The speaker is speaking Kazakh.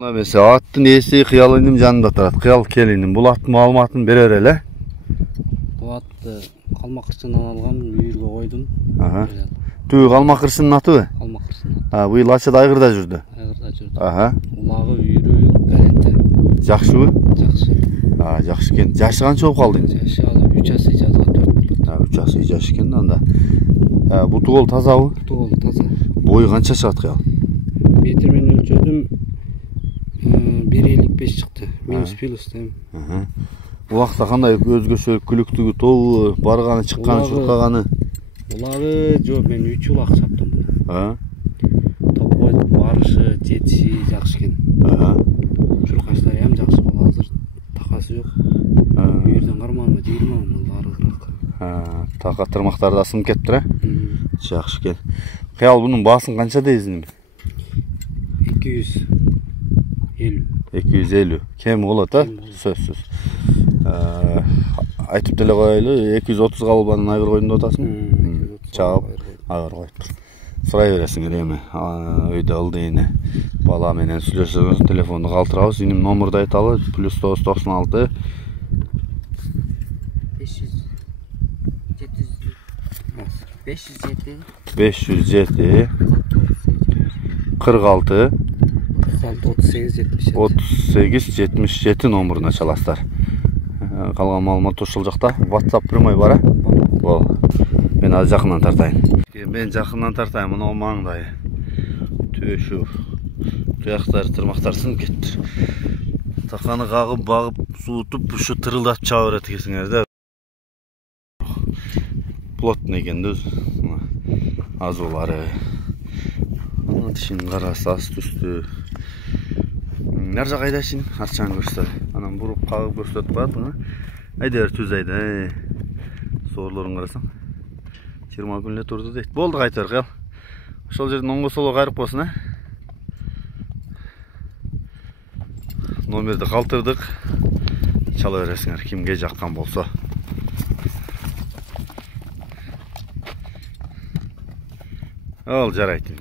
Mesela attın esi Kıyal inim janında turат. Kıyal kelinin. Bul attın malumatını berer ele. Bu atты Қалмақырсыннан алғам, үйірге қойдым. Түйі Қалмақырсынның аты бі? Қалмақырсын. Бұл Лачада айғырда жүрді. Айғырда жүрді. Улағы үйірі бәренті. Жақшы бі? Жақсы. Жақшы кен. Жашы қанша болып қалдың? Жашы 3 асы жазға 4 болды. 3 асы жашы кен анда. Бұты ол таза бі? Бұты ол таза. Бойы қанша шығады Қиял? Метрмен өлчөдім. 1.55 шықты. Минус плюс дейм. Бұл уақытта қандай өзгеше күліктігі толы, барғаны, шыққаны, шұрқағаны? Олары жоқ, мен 3 улақ шаптым бұны. Топой, барышы, жетіші жақсы кен. Шұрқаштар ем жақсы бол, азыр тақасы жоқ. Үйірден қарманы, дейірманы, олары қырақ. Тақа тұрмақтарды асым кеттір, жақсы кен. Қиял бұның басын қанша дейсің? 250. Кем болады, сөз. Айтып теле қойылы, 230 қалыбанын айғыр қойында отасың? Чауып, айғыр қойып тұр. Сұрай бересің ереме, өйді алды ені. Бала менен сүйлесіңіз, телефонды қалтырауыз. Енім номырды айталы, +996 507 46 3877 номырына çalasыздар. Қалған малымат ошол жақта WhatsApp прямой бар. Бол. Мен аз жақыннан тартайын. Мен жақыннан тартайын, мұны маңдайы. Төшу. Тұяқтары, тырмақтар сынып кетті. Тақаны қағып, бағып, суытып, бұшы тырылдап чаға береді кесіңерді. Плотный екен өз. Аз олары. Тишин қарасы, асты-үсті. Нар жақ айдашын, арчан көрсетеді. Анан бұрып қағып көрсетеді қояды бұны. Айдер түз айды. Соғырларын қарасаң. 20 күнле тұрды дейді. Болды қайтар қиял. Ошол жерден оңғы солы қайрып болсын. Номерді қалтырдық. Чала бересіңер, кімге жаққан болса. Ол жарайды.